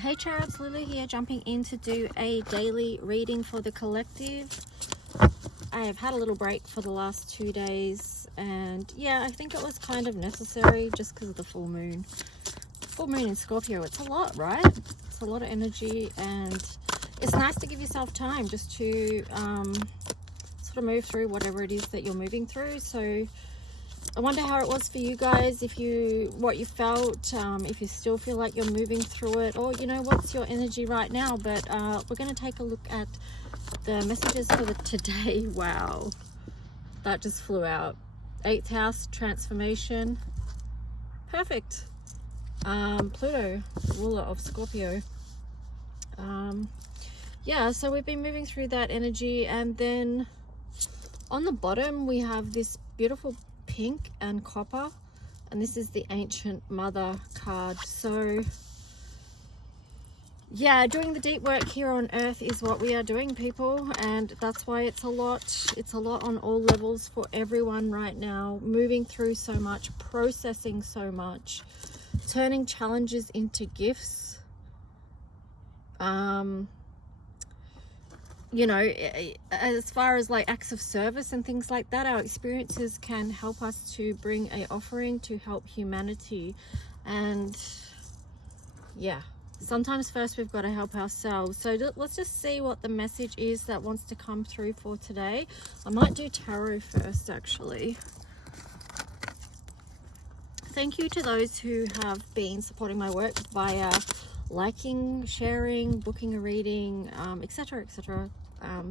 Hey Charles, Lily here, jumping in to do a daily reading for the collective. I have had a little break for the last 2 days, and yeah, I think it was kind of necessary just because of the full moon. Full moon in Scorpio, it's a lot, right? It's a lot of energy, and it's nice to give yourself time just to sort of move through whatever it is that you're moving through. So I wonder how it was for you guys, what you felt, if you still feel like you're moving through it, or what's your energy right now. But we're going to take a look at the messages for today. Wow, that just flew out. 8th house, transformation, perfect. Pluto, ruler of Scorpio. Yeah, so we've been moving through that energy, and then on the bottom we have this beautiful pink and copper, and this is the Ancient Mother card. So yeah, doing the deep work here on earth is what we are doing, people, and that's why it's a lot on all levels for everyone right now. Moving through so much, processing so much, turning challenges into gifts. As far as like acts of service and things like that, our experiences can help us to bring a offering to help humanity. And yeah, sometimes first we've got to help ourselves. So let's just see what the message is that wants to come through for today. I might do tarot first, actually. Thank you to those who have been supporting my work via liking, sharing, booking a reading, etc, etc,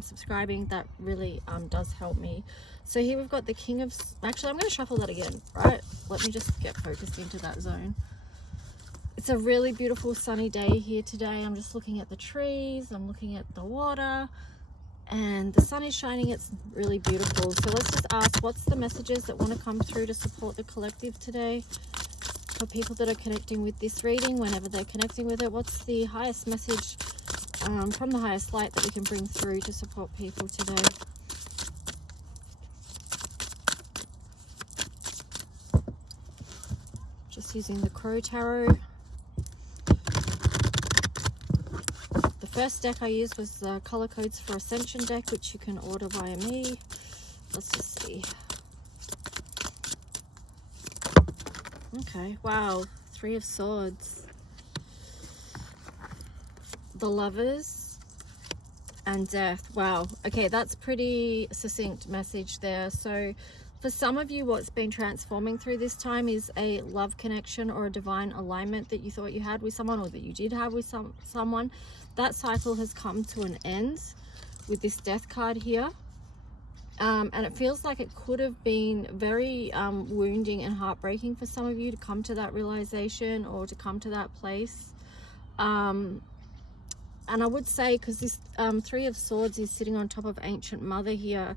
subscribing. That really does help me. So here we've got the King of, actually I'm going to shuffle that again, right? Let me just get focused into that zone. It's a really beautiful sunny day here today. I'm just looking at the trees, I'm looking at the water, and the sun is shining. It's really beautiful. So let's just ask, what's the messages that want to come through to support the collective today? For people that are connecting with this reading, whenever they're connecting with it, what's the highest message from the highest light that we can bring through to support people today? Just using the Crow Tarot. The first deck I used was the Color Codes for Ascension deck, which you can order via me. Let's just see. Okay, wow, 3 of Swords, the Lovers, and Death. Wow, okay, that's pretty succinct message there. So for some of you, what's been transforming through this time is a love connection or a divine alignment that you thought you had with someone, or that you did have with someone. That cycle has come to an end with this Death card here. And it feels like it could have been very wounding and heartbreaking for some of you to come to that realization or to come to that place. And I would say, because this 3 of Swords is sitting on top of Ancient Mother here,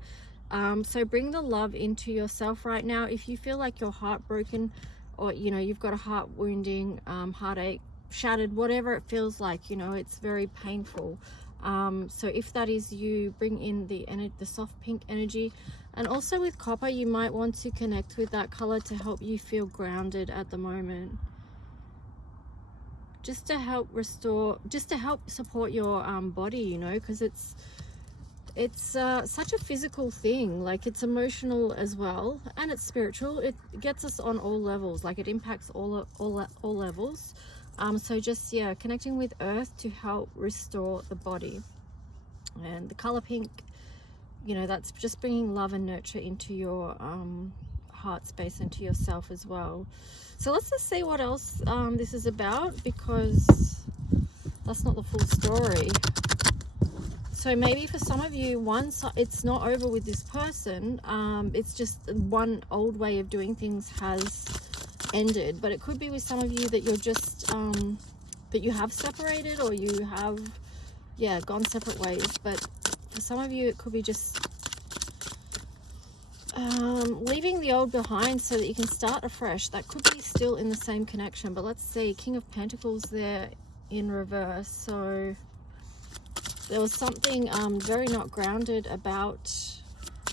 so bring the love into yourself right now. If you feel like you're heartbroken, or you've got a heart wounding, heartache, shattered, whatever it feels like, it's very painful. So if that is you, bring in the soft pink energy. And also with copper, you might want to connect with that color to help you feel grounded at the moment, just to help restore, just to help support your body, because it's such a physical thing. Like, it's emotional as well, and it's spiritual. It gets us on all levels, like it impacts all levels. So just, yeah, connecting with earth to help restore the body. And the color pink, that's just bringing love and nurture into your heart space, into yourself as well. So let's just see what else this is about, because that's not the full story. So maybe for some of you, it's not over with this person. It's just one old way of doing things has ended. But it could be with some of you that you're just that you have separated, or you have gone separate ways. But for some of you, it could be just leaving the old behind so that you can start afresh. That could be still in the same connection. But let's see, King of Pentacles there in reverse. So there was something very not grounded about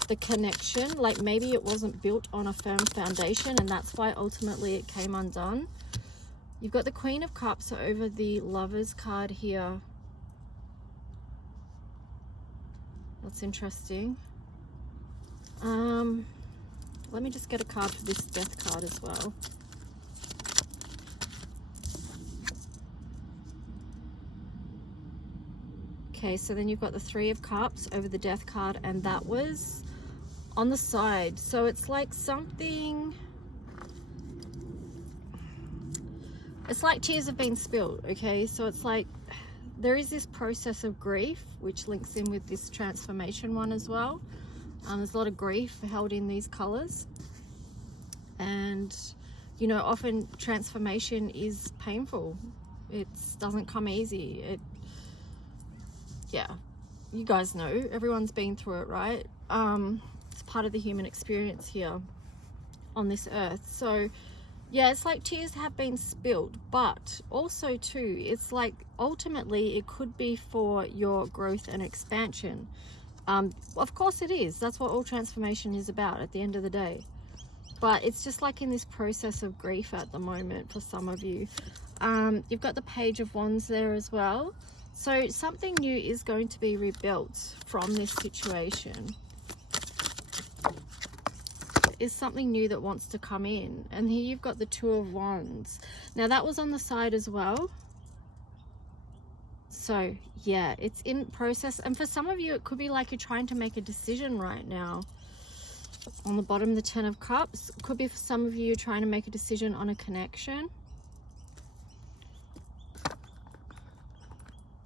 the connection. Like, maybe it wasn't built on a firm foundation, and that's why ultimately it came undone. You've got the Queen of Cups over the Lovers card here. That's interesting. Let me just get a card for this Death card as well. Okay, so then you've got the Three of Cups over the Death card, and that was on the side. So it's like something, it's like tears have been spilled, okay? So it's like there is this process of grief, which links in with this transformation one as well. There's a lot of grief held in these colors. And, you know, often transformation is painful. It doesn't come easy. Yeah, you guys know, everyone's been through it, right? It's part of the human experience here on this earth. So yeah, it's like tears have been spilled, but also too, it's like ultimately it could be for your growth and expansion. Of course it is. That's what all transformation is about at the end of the day. But it's just like in this process of grief at the moment for some of you. You've got the Page of Wands there as well. So something new is going to be rebuilt from this situation. Is something new that wants to come in. And here you've got the Two of Wands. Now that was on the side as well. So yeah, it's in process. And for some of you, it could be like you're trying to make a decision right now. On the bottom, the Ten of Cups. Could be for some of you trying to make a decision on a connection.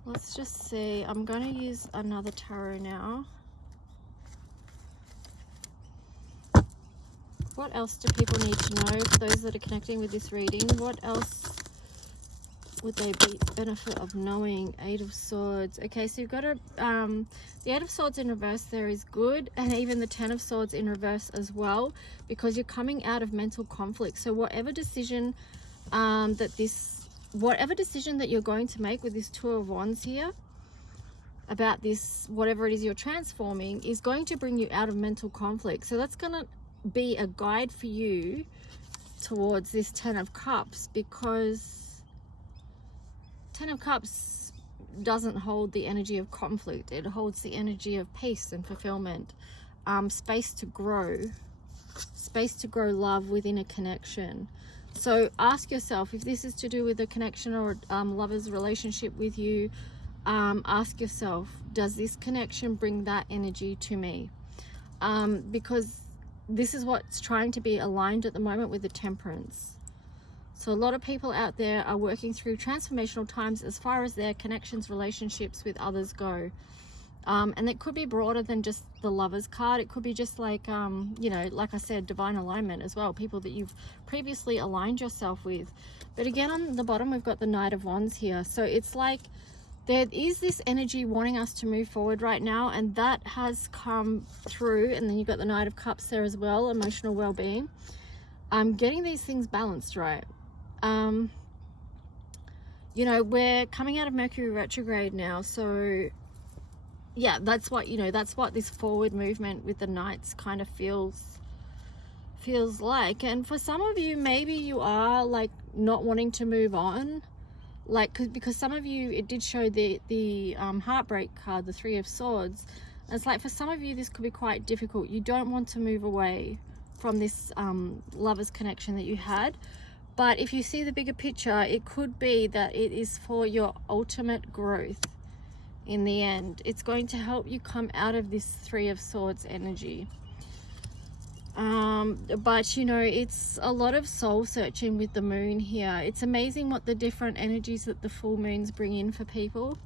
Let's just see. I'm going to use another tarot now. What else do people need to know? For those that are connecting with this reading, what else would they benefit of knowing? Eight of Swords. Okay, so you've got the Eight of Swords in reverse there is good, and even the Ten of Swords in reverse as well, because you're coming out of mental conflict. So whatever decision whatever decision that you're going to make with this Two of Wands here about this, whatever it is you're transforming, is going to bring you out of mental conflict. So that's going to be a guide for you towards this Ten of Cups, because Ten of Cups doesn't hold the energy of conflict. It holds the energy of peace and fulfillment, space to grow love within a connection. So ask yourself, if this is to do with a connection or lover's relationship with you, ask yourself, does this connection bring that energy to me? Because this is what's trying to be aligned at the moment with the Temperance. So a lot of people out there are working through transformational times as far as their connections, relationships with others go. And it could be broader than just the Lovers card. It could be just like, you know, like I said, divine alignment as well. People that you've previously aligned yourself with. But again, on the bottom, we've got the Knight of Wands here. So it's like there is this energy wanting us to move forward right now, and that has come through. And then you've got the Knight of Cups there as well, emotional well-being. Getting these things balanced right. You know, we're coming out of Mercury retrograde now, so yeah, that's what, you know, that's what this forward movement with the Knights kind of feels like. And for some of you, maybe you are like not wanting to move on, like because some of you, it did show the heartbreak card, the Three of Swords. And it's like for some of you, this could be quite difficult. You don't want to move away from this lover's connection that you had. But if you see the bigger picture, it could be that it is for your ultimate growth. In the end, it's going to help you come out of this Three of Swords energy. But you know, it's a lot of soul searching with the moon here. It's amazing what the different energies that the full moons bring in for people,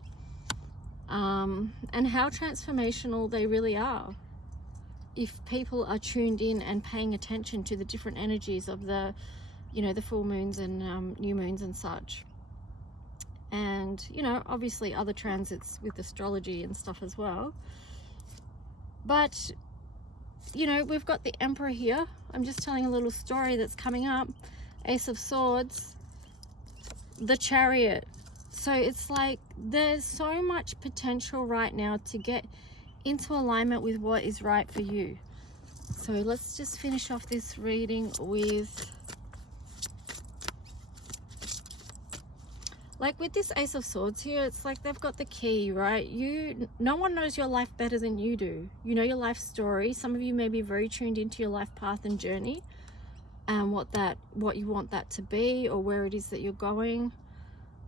and how transformational they really are if people are tuned in and paying attention to the different energies of the, you know, the full moons and new moons and such. And, you know, obviously other transits with astrology and stuff as well. But, you know, we've got the Emperor here. I'm just telling a little story that's coming up. Ace of Swords, the Chariot. So it's like there's so much potential right now to get into alignment with what is right for you. So let's just finish off this reading with Like with this Ace of Swords here, it's like they've got the key, right? No one knows your life better than you do. You know your life story. Some of you may be very tuned into your life path and journey, and what you want that to be, or where it is that you're going,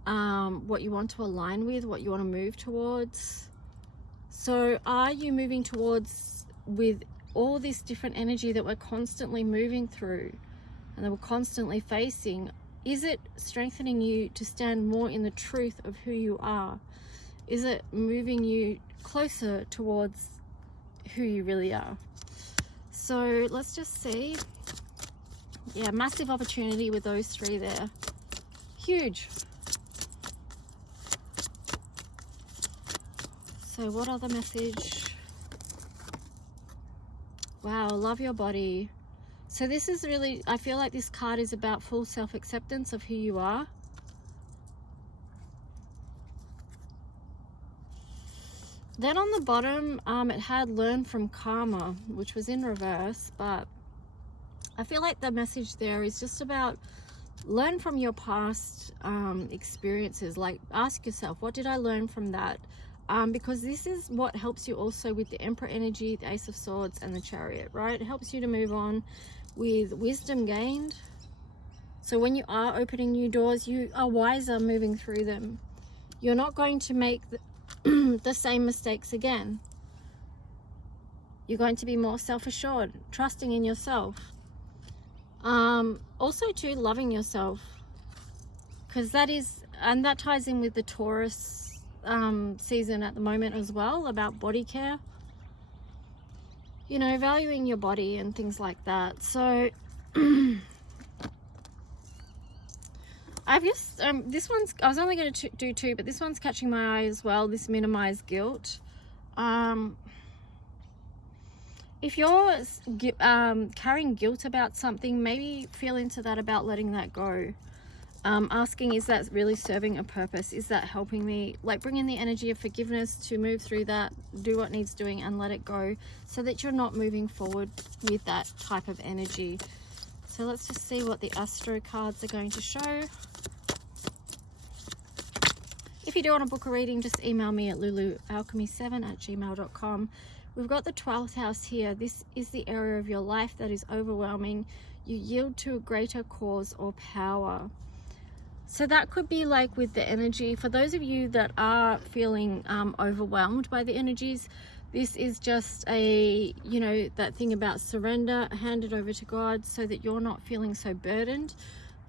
what you want to align with, what you want to move towards. So are you moving towards, with all this different energy that we're constantly moving through and that we're constantly facing, is it strengthening you to stand more in the truth of who you are? Is it moving you closer towards who you really are? So let's just see. Yeah, massive opportunity with those three there. Huge. So what other message? Wow, love your body. So this is really, I feel like this card is about full self-acceptance of who you are. Then on the bottom, it had learn from karma, which was in reverse, but I feel like the message there is just about learn from your past experiences. Like, ask yourself, what did I learn from that? Because this is what helps you also with the Emperor energy, the Ace of Swords, and the Chariot, right? It helps you to move on with wisdom gained. So when you are opening new doors, you are wiser moving through them. You're not going to make the same mistakes again. You're going to be more self-assured, trusting in yourself. Also too, loving yourself, because that ties in with the Taurus season at the moment as well, about body care, you know, valuing your body and things like that. So I've just this one's, I was only going to do two, but this one's catching my eye as well, this minimize guilt. If you're carrying guilt about something, maybe feel into that, about letting that go. Asking, is that really serving a purpose? Is that helping me? Like, bring in the energy of forgiveness to move through that, do what needs doing, and let it go, so that you're not moving forward with that type of energy. So let's just see what the Astro cards are going to show. If you do want to book a reading, just email me at lulualchemy7@gmail.com. We've got the 12th house here. This is the area of your life that is overwhelming. You yield to a greater cause or power. So that could be like with the energy. For those of you that are feeling overwhelmed by the energies, this is just a, you know, that thing about surrender, hand it over to God, so that you're not feeling so burdened.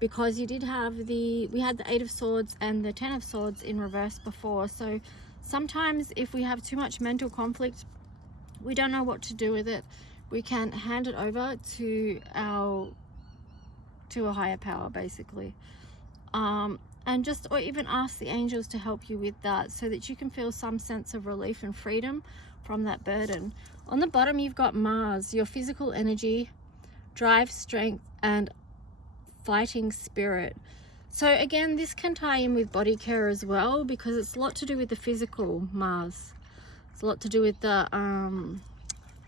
Because you did have we had the 8 of Swords and the 10 of Swords in reverse before. So sometimes if we have too much mental conflict, we don't know what to do with it, we can hand it over to a higher power, basically. And just, or even ask the angels to help you with that, so that you can feel some sense of relief and freedom from that burden. On the bottom, you've got Mars, your physical energy, drive, strength, and fighting spirit. So again, this can tie in with body care as well, because it's a lot to do with the physical Mars. It's a lot to do with the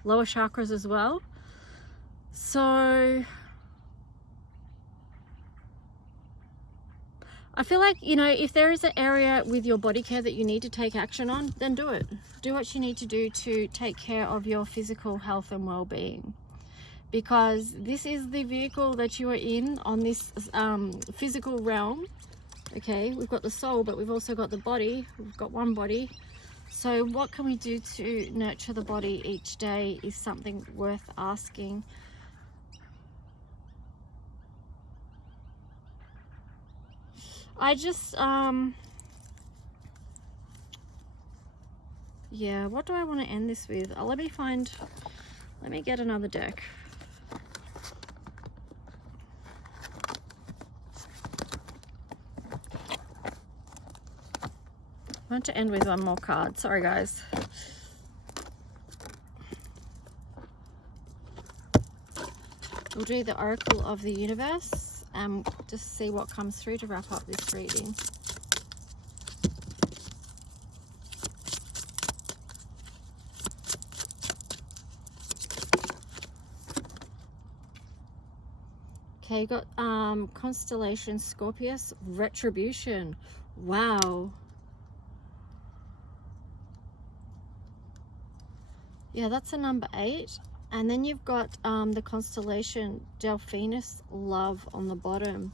lower chakras as well. So I feel like, you know, if there is an area with your body care that you need to take action on, then do it. Do what you need to do to take care of your physical health and well-being. Because this is the vehicle that you are in on this physical realm. Okay, we've got the soul, but we've also got the body. We've got one body. So what can we do to nurture the body each day is something worth asking. I just, yeah, what do I want to end this with? Let me get another deck. I want to end with one more card. Sorry, guys. We'll do the Oracle of the Universe and just see what comes through to wrap up this reading. Okay, got constellation Scorpius, retribution. Wow. Yeah, that's a number 8. And then you've got the constellation Delphinus Love on the bottom.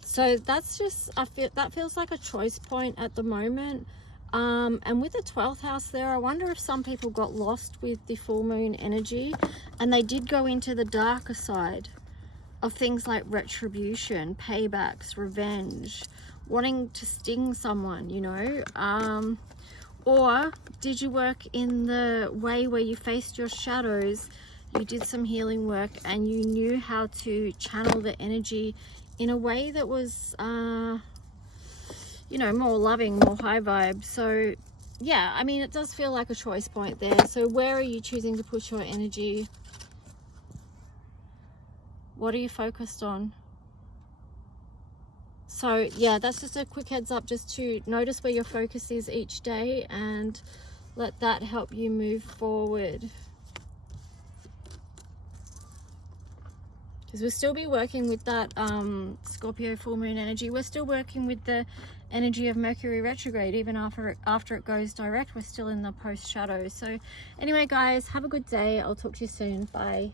So that's just, I feel that feels like a choice point at the moment. And with the 12th house there, I wonder if some people got lost with the full moon energy and they did go into the darker side of things like retribution, paybacks, revenge, wanting to sting someone, you know. Or did you work in the way where you faced your shadows, you did some healing work, and you knew how to channel the energy in a way that was, you know, more loving, more high vibe. So yeah, I mean, it does feel like a choice point there. So where are you choosing to push your energy? What are you focused on? So yeah, that's just a quick heads up, just to notice where your focus is each day and let that help you move forward. Because we'll still be working with that Scorpio full moon energy. We're still working with the energy of Mercury retrograde. Even after it goes direct, we're still in the post shadow. So anyway, guys, have a good day. I'll talk to you soon. Bye.